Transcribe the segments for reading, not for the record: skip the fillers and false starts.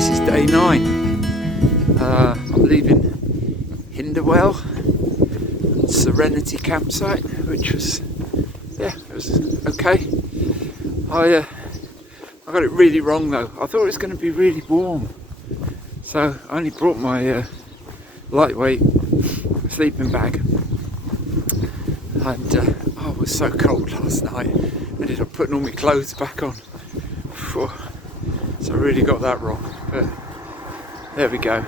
this is day 9. I'm leaving Hinderwell and Serenity campsite, which was, yeah, it was okay. I got it really wrong though. I thought it was going to be really warm, so I only brought my lightweight sleeping bag, and I was so cold last night. I ended up putting all my clothes back on. Whew. So I really got that wrong, but there we go.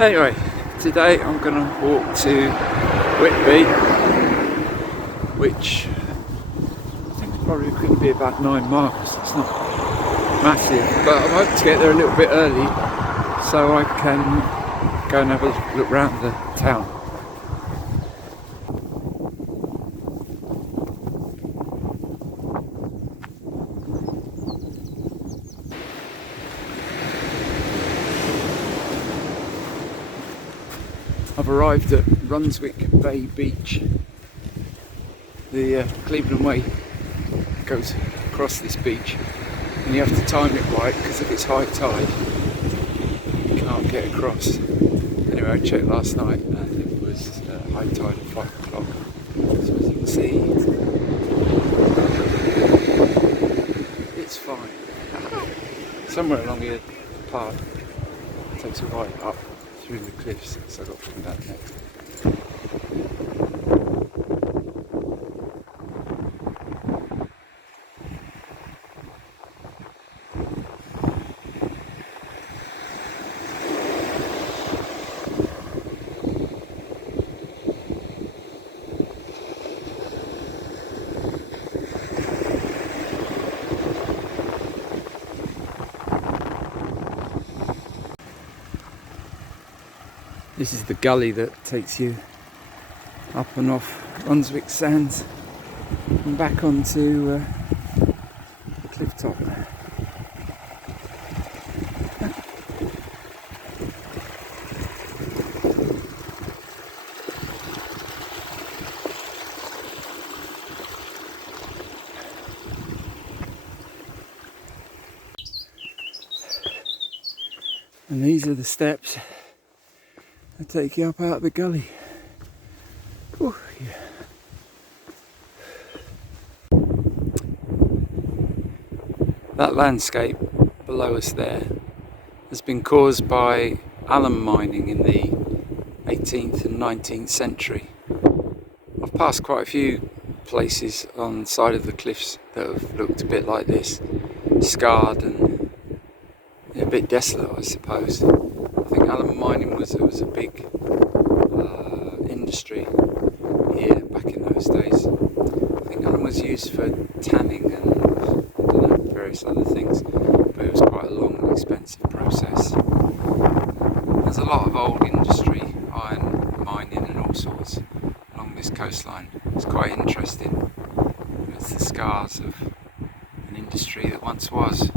Anyway, today I'm going to walk to Whitby, which I think is probably going to be about 9 miles. It's not massive, but I'm hoping to get there a little bit early so I can go and have a look around the town. I've arrived at Runswick Bay Beach. The Cleveland Way goes across this beach, and you have to time it right because if it's high tide you can't get across. Anyway, I checked last night and it was high tide at 5 o'clock. So as you can see, it's fine. Somewhere along here, the path takes a right up through the cliffs, so I've got to find that next. This is the gully that takes you up and off Brunswick Sands and back onto the cliff top. And these are the steps I take you up out of the gully. Ooh, yeah. That landscape below us there has been caused by alum mining in the 18th and 19th century. I've passed quite a few places on the side of the cliffs that have looked a bit like this, scarred and a bit desolate, I suppose. I think alum mining was a big industry here back in those days. I think alum was used for tanning and I don't know, various other things, but it was quite a long and expensive process. There's a lot of old industry, iron mining and all sorts along this coastline. It's quite interesting. It's the scars of an industry that once was.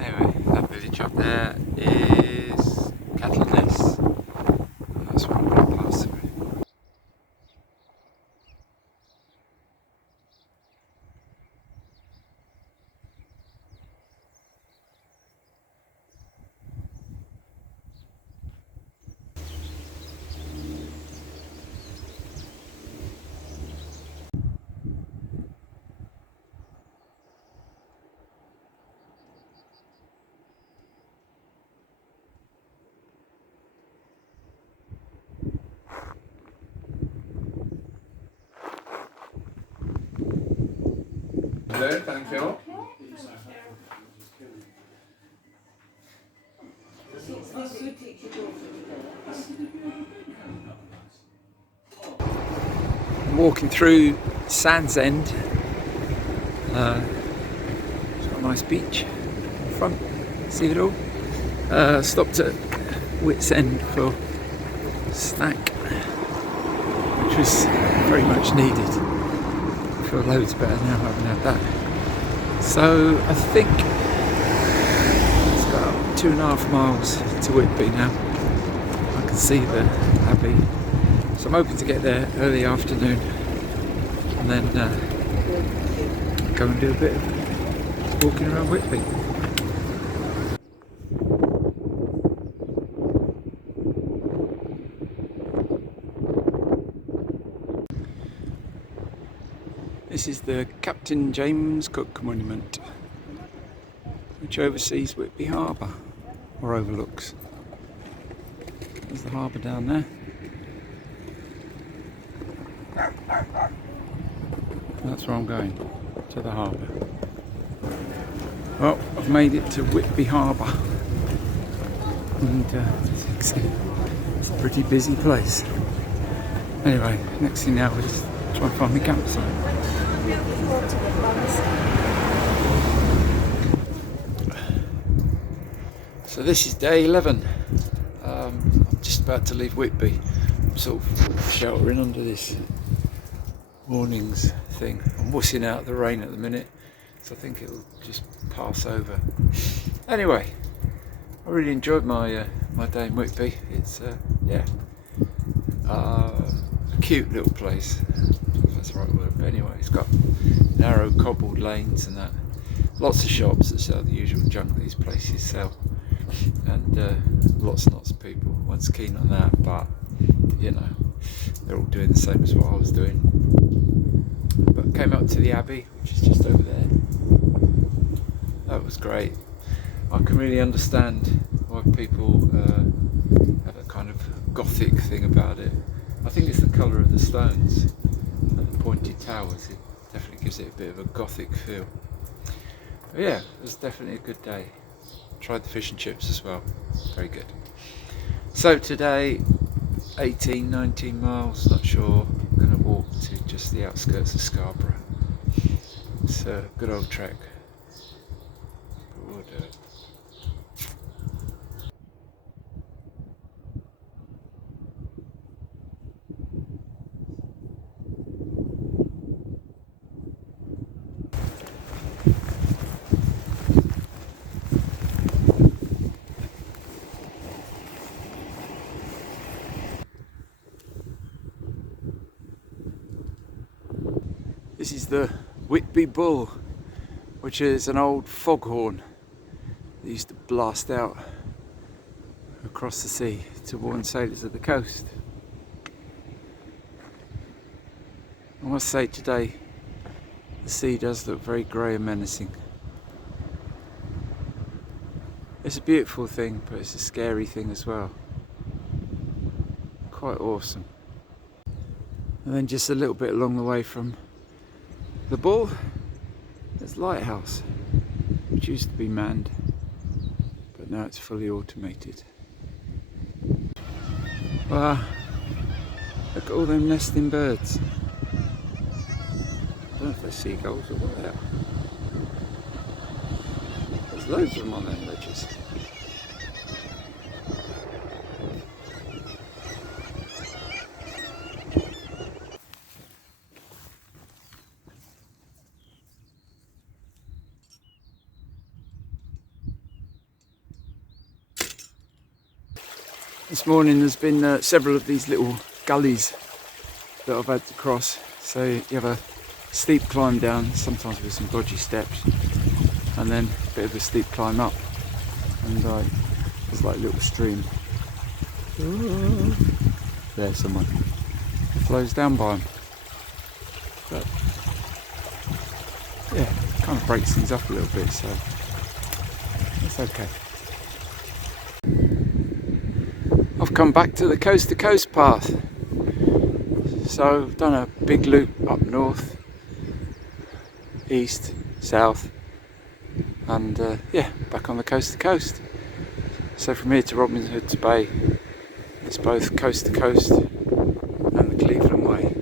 Anyway, that village up there is Cattleness, and that's where I'm going to pass through. Dankjewel. Walking through Sands End. It's got a nice beach in front. See it all. Stopped at Wits End for a snack, which was very much needed. I feel loads better now having had that. So I think it's about 2.5 miles to Whitby now. I can see the Abbey. So I'm hoping to get there early afternoon and then go and do a bit of walking around Whitby. is the Captain James Cook Monument, which oversees Whitby Harbour, or overlooks. There's the harbour down there. That's where I'm going, to the harbour. Well, I've made it to Whitby Harbour, and as you can see, it's a pretty busy place. Anyway, next thing now is try and find my campsite. So this is day 11. I'm just about to leave Whitby. I'm sort of sheltering under this warnings thing. I'm wussing out the rain at the minute, so I think it'll just pass over. Anyway, I really enjoyed my my day in Whitby. It's yeah, a cute little place. If that's the right word. But anyway, it's got narrow cobbled lanes and that. Lots of shops that sell the usual junk these places sell, and lots and lots of people. One's keen on that, but you know, they're all doing the same as what I was doing. But came up to the Abbey, which is just over there. That was great. I can really understand why people have a kind of gothic thing about it. I think it's the colour of the stones and the pointed towers. It definitely gives it a bit of a gothic feel. But yeah, it was definitely a good day. Tried the fish and chips as well. Very good. So today, 18, 19 miles, not sure. I'm going to walk to just the outskirts of Scarborough. It's a good old trek. But we'll do it. This is the Whitby Bull, which is an old foghorn that used to blast out across the sea to warn sailors of the coast. I must say today the sea does look very grey and menacing. It's a beautiful thing, but it's a scary thing as well. Quite awesome. And then just a little bit along the way from the Bull, there's Lighthouse, which used to be manned, but now it's fully automated. Wow, look at all them nesting birds. I don't know if they're seagulls or what they are. There's loads of them on them ledges. This morning there's been several of these little gullies that I've had to cross. So you have a steep climb down, sometimes with some dodgy steps, and then a bit of a steep climb up. And there's like a little stream. There's someone. It flows down by them. But yeah, kind of breaks things up a little bit, so it's okay. I've come back to the coast to coast path, so I've done a big loop up north, east, south, and yeah, back on the coast to coast. So from here to Robin Hoods Bay, it's both coast to coast and the Cleveland Way.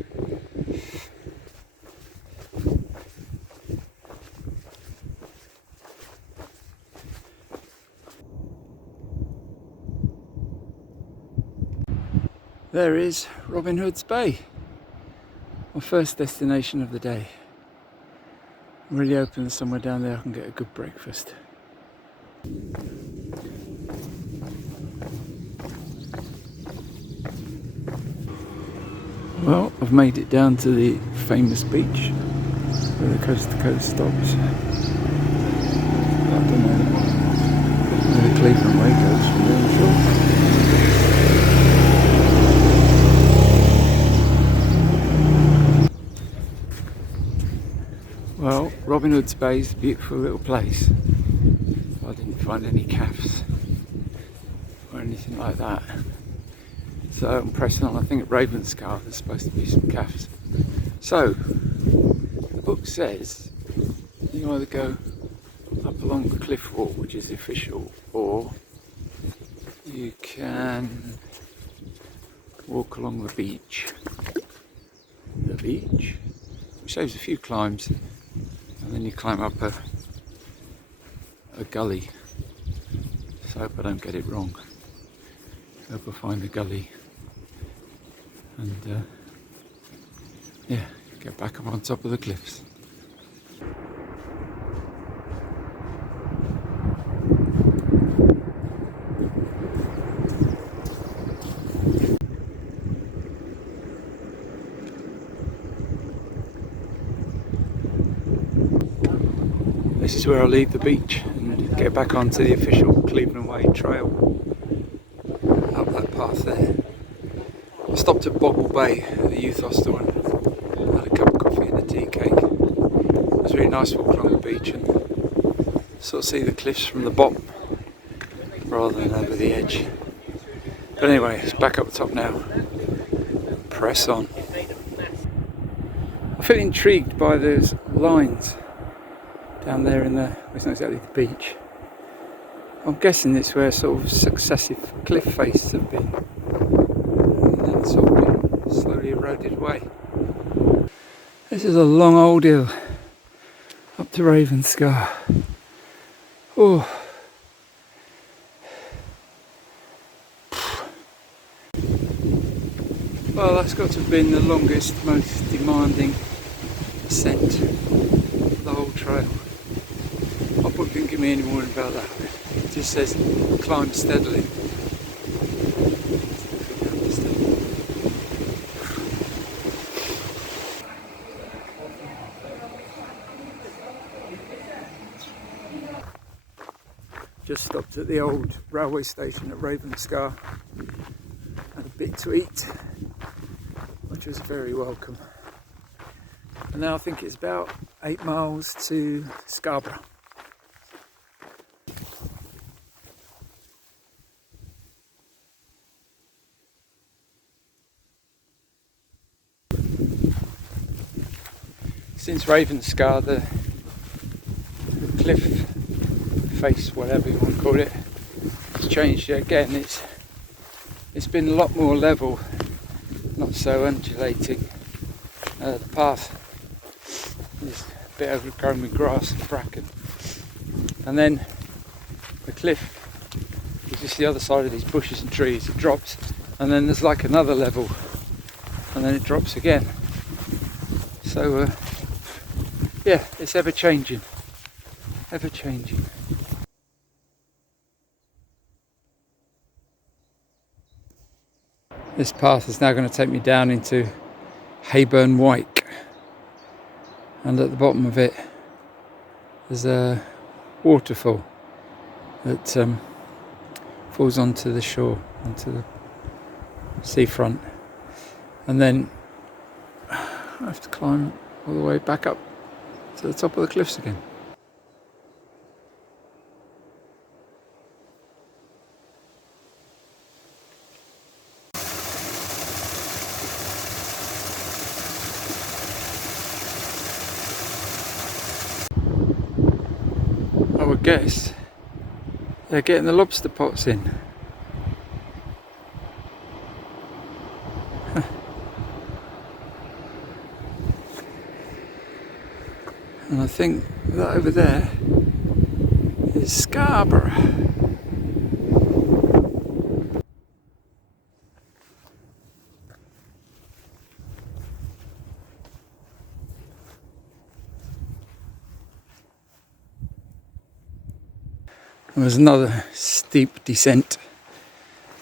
There is Robin Hoods Bay, my first destination of the day. I'm really hoping that somewhere down there I can get a good breakfast. Well, I've made it down to the famous beach where the coast to coast stops. I don't know where the Cleveland Way goes from there, I'm sure. Robin Hood's Bay is a beautiful little place. I didn't find any calves or anything like that. So I'm pressing on. I think at Ravenscar there's supposed to be some calves. So the book says you either go up along the cliff wall, which is official, or you can walk along the beach. The beach, which shows a few climbs, and then you climb up a gully. So I hope I don't get it wrong. I hope I find the gully and yeah, get back up on top of the cliffs. This is where I leave the beach and get back onto the official Cleveland Way trail up that path there. I stopped at Boggle Bay at the youth hostel and had a cup of coffee and a tea cake. It was really nice to walk along the beach and sort of see the cliffs from the bottom rather than over the edge. But anyway, it's back up the top now. Press on. I feel intrigued by those lines down there in the, it's not exactly the beach. I'm guessing it's where sort of successive cliff faces have been, and then sort of been slowly eroded away. This is a long old hill up to Ravenscar. Oh. Well, that's got to have been the longest, most demanding ascent of the whole trail. My book didn't give me any warning about that. It just says climb steadily. Just stopped at the old railway station at Ravenscar. Had a bit to eat, which was very welcome. And now I think it's about 8 miles to Scarborough. Since Ravenscar, the cliff face, whatever you want to call it, has changed again. It's been a lot more level, not so undulating. The path is a bit overgrown with grass and bracken, and then the cliff is just the other side of these bushes and trees. It drops, and then there's like another level, and then it drops again. So yeah, it's ever changing, ever changing. This path is now going to take me down into Hayburn Wyke, and at the bottom of it there's a waterfall that falls onto the shore, onto the seafront, and then I have to climb all the way back up to the top of the cliffs again. I would guess they're getting the lobster pots in. And I think that over there is Scarborough. There's another steep descent.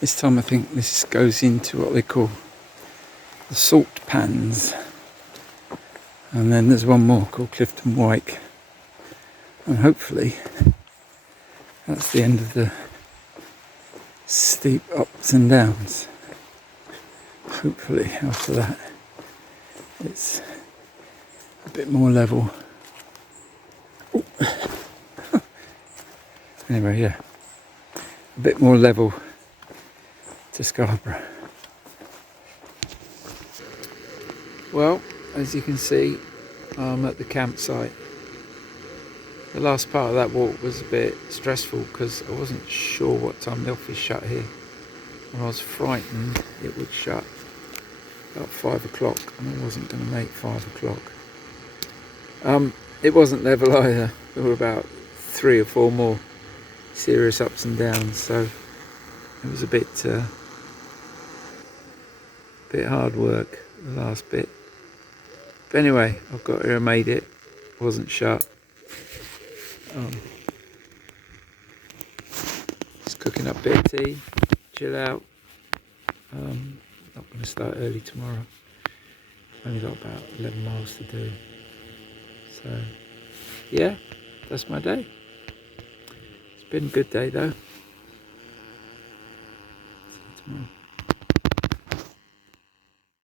This time I think this goes into what they call the salt pans. And then there's one more called Clifton Wyke. And hopefully that's the end of the steep ups and downs. Hopefully after that it's a bit more level Anyway, yeah, a bit more level to Scarborough. Well, as you can see, I'm at the campsite. The last part of that walk was a bit stressful because I wasn't sure what time the office shut here, and I was frightened it would shut about 5 o'clock, and I wasn't going to make 5 o'clock. It wasn't level either. There were about 3 or 4 more serious ups and downs, so it was a bit hard work, the last bit. But anyway, I've got here, I made it. Wasn't shut. Just cooking up a bit of tea, chill out. Not going to start early tomorrow. Only got about 11 miles to do. So yeah, that's my day. It's been a good day though.